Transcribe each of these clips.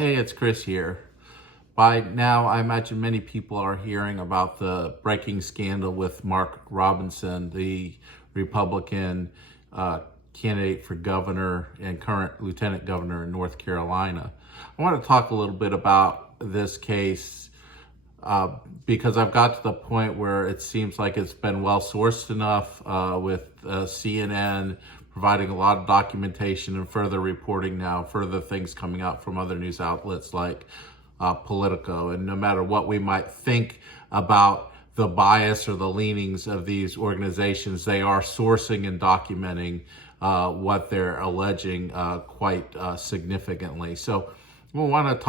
Hey, it's Chris here. By now, I imagine many people are hearing about the breaking scandal with Mark Robinson, the Republican candidate for governor and current lieutenant governor in North Carolina. I want to talk a little bit about this case because I've got to the point where it seems like it's been well sourced enough with CNN providing a lot of documentation and further reporting now, further things coming out from other news outlets like Politico. And no matter what we might think about the bias or the leanings of these organizations, they are sourcing and documenting what they're alleging quite significantly. So we want to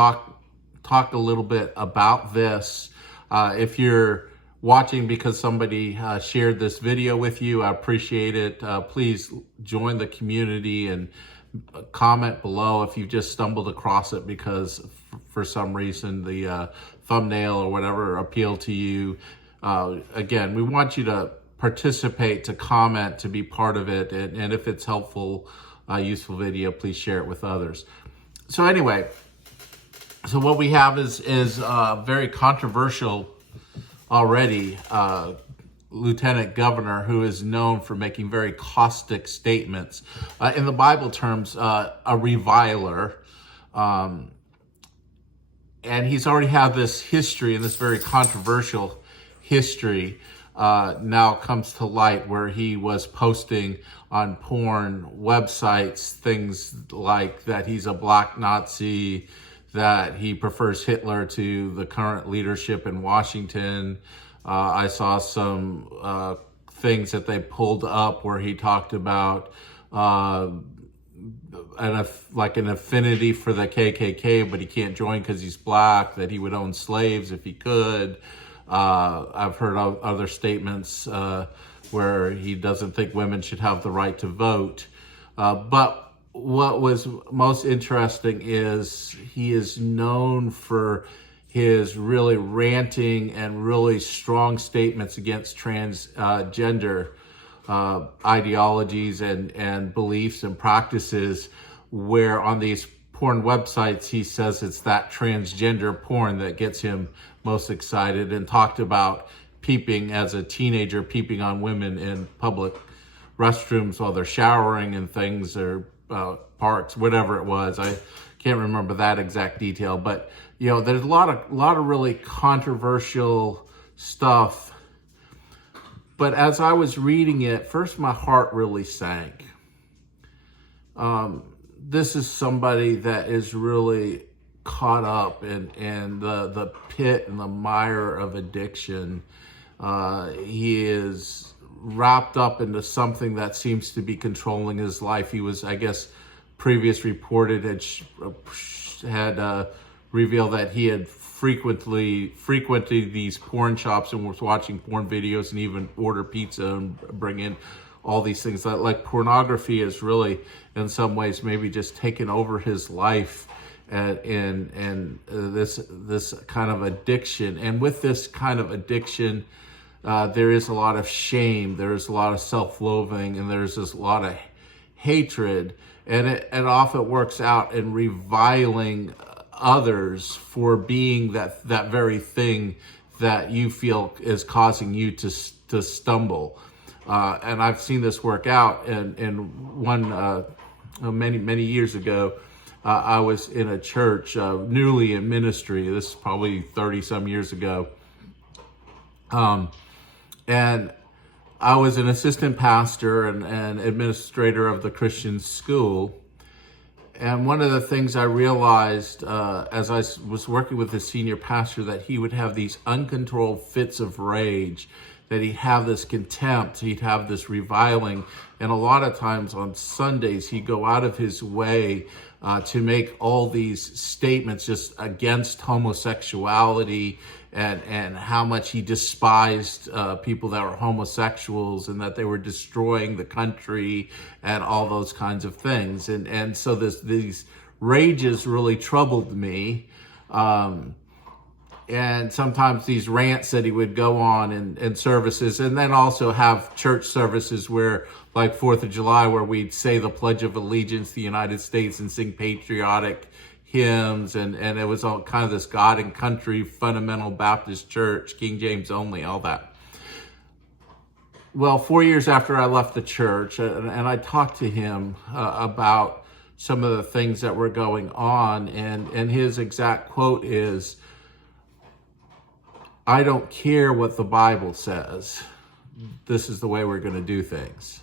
talk a little bit about this. If you're watching because somebody shared this video with you, I appreciate it. Please join the community and comment below if you just stumbled across it because for some reason the thumbnail or whatever appealed to you. Again, we want you to participate, to comment, to be part of it, and if it's helpful, useful video, please share it with others. So anyway, so what we have is very controversial already lieutenant governor who is known for making very caustic statements. In the Bible terms, a reviler. And he's already had this history, and this very controversial history now comes to light, where he was posting on porn websites things like that he's a black Nazi, that he prefers Hitler to the current leadership in Washington. I saw some things that they pulled up where he talked about an affinity for the KKK, but he can't join because he's black, that he would own slaves if he could. I've heard other statements where he doesn't think women should have the right to vote. But what was most interesting is he is known for his really ranting and really strong statements against transgender ideologies and beliefs and practices, where on these porn websites he says it's that transgender porn that gets him most excited, and talked about peeping as a teenager, peeping on women in public restrooms while they're showering and things, or parks, whatever it was. I can't remember that exact detail, but you know, there's a lot of really controversial stuff. But as I was reading it, first my heart really sank. This is somebody that is really caught up in the pit and the mire of addiction. He is wrapped up into something that seems to be controlling his life. He was, I guess, previous reported had revealed that he had frequented these porn shops and was watching porn videos and even order pizza and bring in all these things. That, like, pornography is really, in some ways, maybe just taken over his life, and this kind of addiction. And with this kind of addiction, there is a lot of shame, there's a lot of self-loathing, and there's a lot of hatred, and it often works out in reviling others for being that very thing that you feel is causing you to stumble. And I've seen this work out in one many years ago. I was in a church, newly in ministry. This is probably 30 some years ago. And I was an assistant pastor and administrator of the Christian school. And one of the things I realized as I was working with the senior pastor, that he would have these uncontrolled fits of rage, that he'd have this contempt, he'd have this reviling. And a lot of times on Sundays, he'd go out of his way to make all these statements just against homosexuality, and how much he despised people that were homosexuals, and that they were destroying the country and all those kinds of things. And so these rages really troubled me. And sometimes these rants that he would go on in services, and then also have church services where, like 4th of July, where we'd say the Pledge of Allegiance to the United States and sing patriotic hymns, and it was all kind of this God and country fundamental Baptist church, King James only, all that. Well, 4 years after I left the church, and I talked to him about some of the things that were going on, and his exact quote is, "I don't care what the Bible says. This is the way we're going to do things."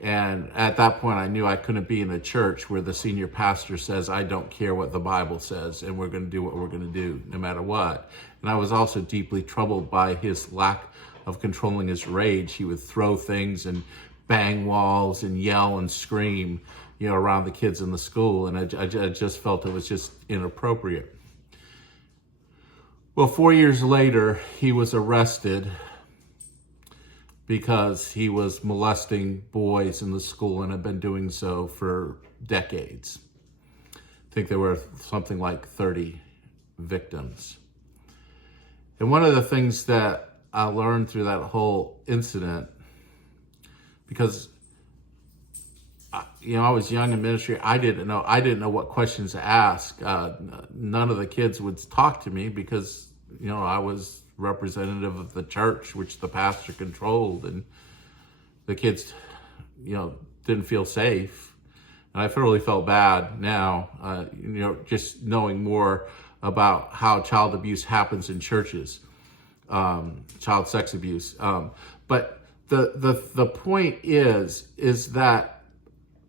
And at that point, I knew I couldn't be in a church where the senior pastor says, "I don't care what the Bible says, and we're going to do what we're going to do no matter what." And I was also deeply troubled by his lack of controlling his rage. He would throw things and bang walls and yell and scream, around the kids in the school. And I just felt it was just inappropriate. Well, 4 years later, he was arrested because he was molesting boys in the school and had been doing so for decades. I think there were something like 30 victims. And one of the things that I learned through that whole incident, because I was young in ministry, I didn't know what questions to ask. None of the kids would talk to me because I was representative of the church, which the pastor controlled, and the kids didn't feel safe. And I really felt bad now, just knowing more about how child abuse happens in churches, child sex abuse. But the point is that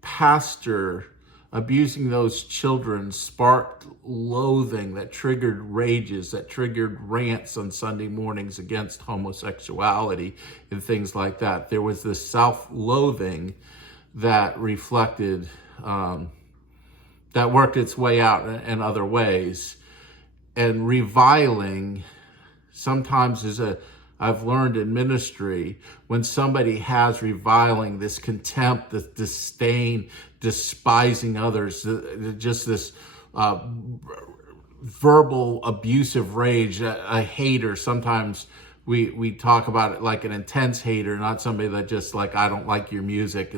pastor abusing those children sparked loathing that triggered rages, that triggered rants on Sunday mornings against homosexuality and things like that. There was this self-loathing that reflected, that worked its way out in other ways. And reviling sometimes I've learned in ministry, when somebody has reviling, this contempt, this disdain, despising others, just this verbal abusive rage, a hater. Sometimes we talk about it like an intense hater, not somebody that just like, "I don't like your music."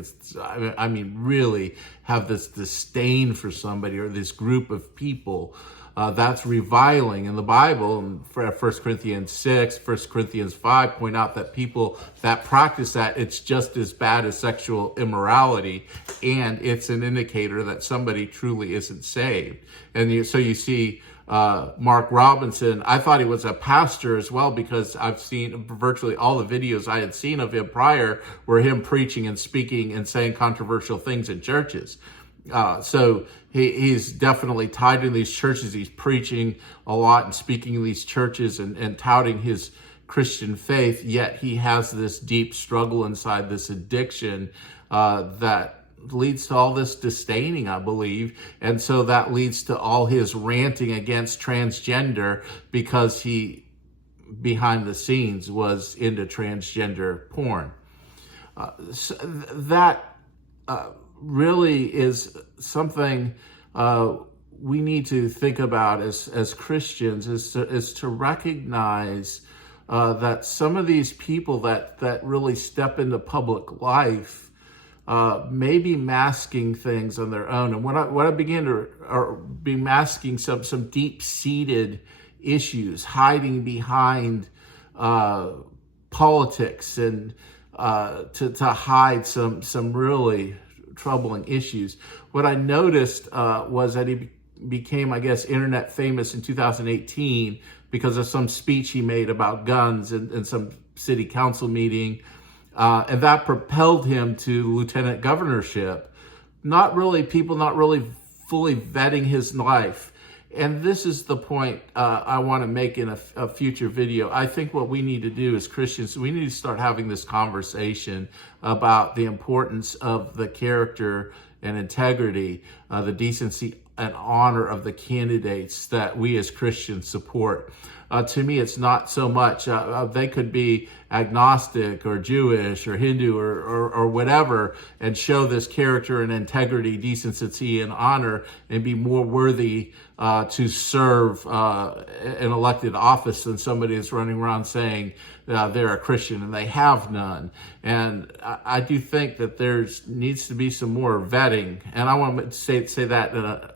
Really have this disdain for somebody or this group of people. That's reviling. In the Bible, in 1 Corinthians 6, 1 Corinthians 5, point out that people that practice that, it's just as bad as sexual immorality, and it's an indicator that somebody truly isn't saved. And so you see Mark Robinson. I thought he was a pastor as well, because I've seen virtually all the videos I had seen of him prior were him preaching and speaking and saying controversial things in churches. So he's definitely tied to these churches. He's preaching a lot and speaking in these churches and touting his Christian faith, yet he has this deep struggle inside, this addiction that leads to all this disdaining, I believe. And so that leads to all his ranting against transgender, because he, behind the scenes, was into transgender porn. Really is something we need to think about as Christians, is to recognize that some of these people that really step into public life may be masking things on their own. And what I begin to be masking some deep-seated issues, hiding behind politics, and to hide some really troubling issues. What I noticed was that he became, I guess, internet famous in 2018 because of some speech he made about guns in some city council meeting. And that propelled him to lieutenant governorship. People not really fully vetting his life. And this is the point I want to make in a future video. I think what we need to do as Christians, we need to start having this conversation about the importance of the character and integrity, the decency and honor of the candidates that we as Christians support. To me, it's not so much, they could be agnostic or Jewish or Hindu or whatever, and show this character and integrity, decency and honor, and be more worthy to serve an elected office than somebody that's running around saying they're a Christian and they have none. And I do think that needs to be some more vetting. And I want to say that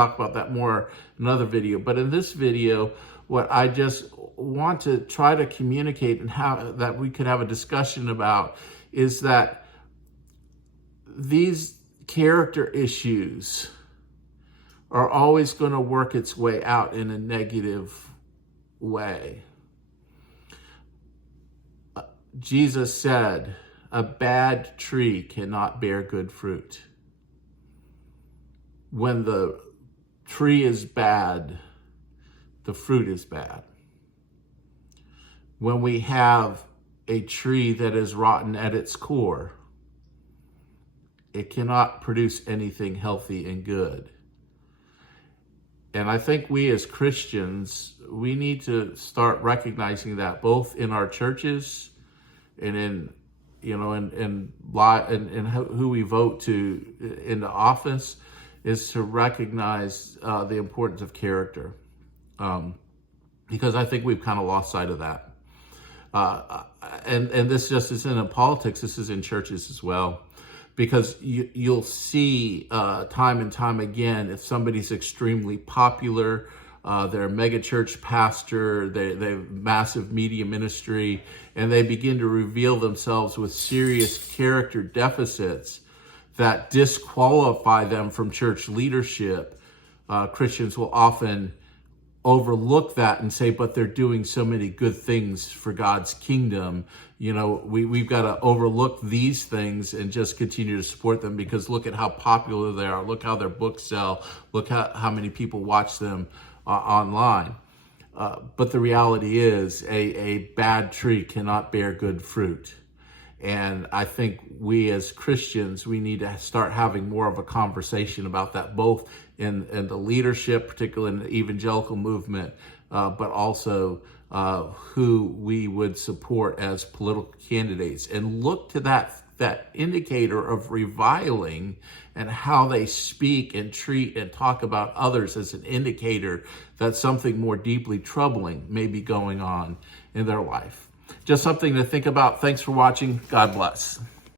talk about that more in another video. But in this video, what I just want to try to communicate and how that we could have a discussion about is that these character issues are always going to work its way out in a negative way. Jesus said, a bad tree cannot bear good fruit. When the tree is bad, the fruit is bad. When we have a tree that is rotten at its core, it cannot produce anything healthy and good. And I think we as Christians, we need to start recognizing that both in our churches and in, you know, in who we vote to into office, is to recognize the importance of character. Because I think we've kind of lost sight of that. And this just isn't in politics, this is in churches as well. Because you'll see time and time again, if somebody's extremely popular, they're a mega church pastor, they have massive media ministry, and they begin to reveal themselves with serious character deficits that disqualify them from church leadership, Christians will often overlook that and say, but they're doing so many good things for God's kingdom. You know, we've got to overlook these things and just continue to support them because look at how popular they are. Look how their books sell. Look how many people watch them online. But the reality is a bad tree cannot bear good fruit. And I think we as Christians, we need to start having more of a conversation about that, both in the leadership, particularly in the evangelical movement, but also who we would support as political candidates, and look to that indicator of reviling and how they speak and treat and talk about others as an indicator that something more deeply troubling may be going on in their life. Just something to think about. Thanks for watching. God bless.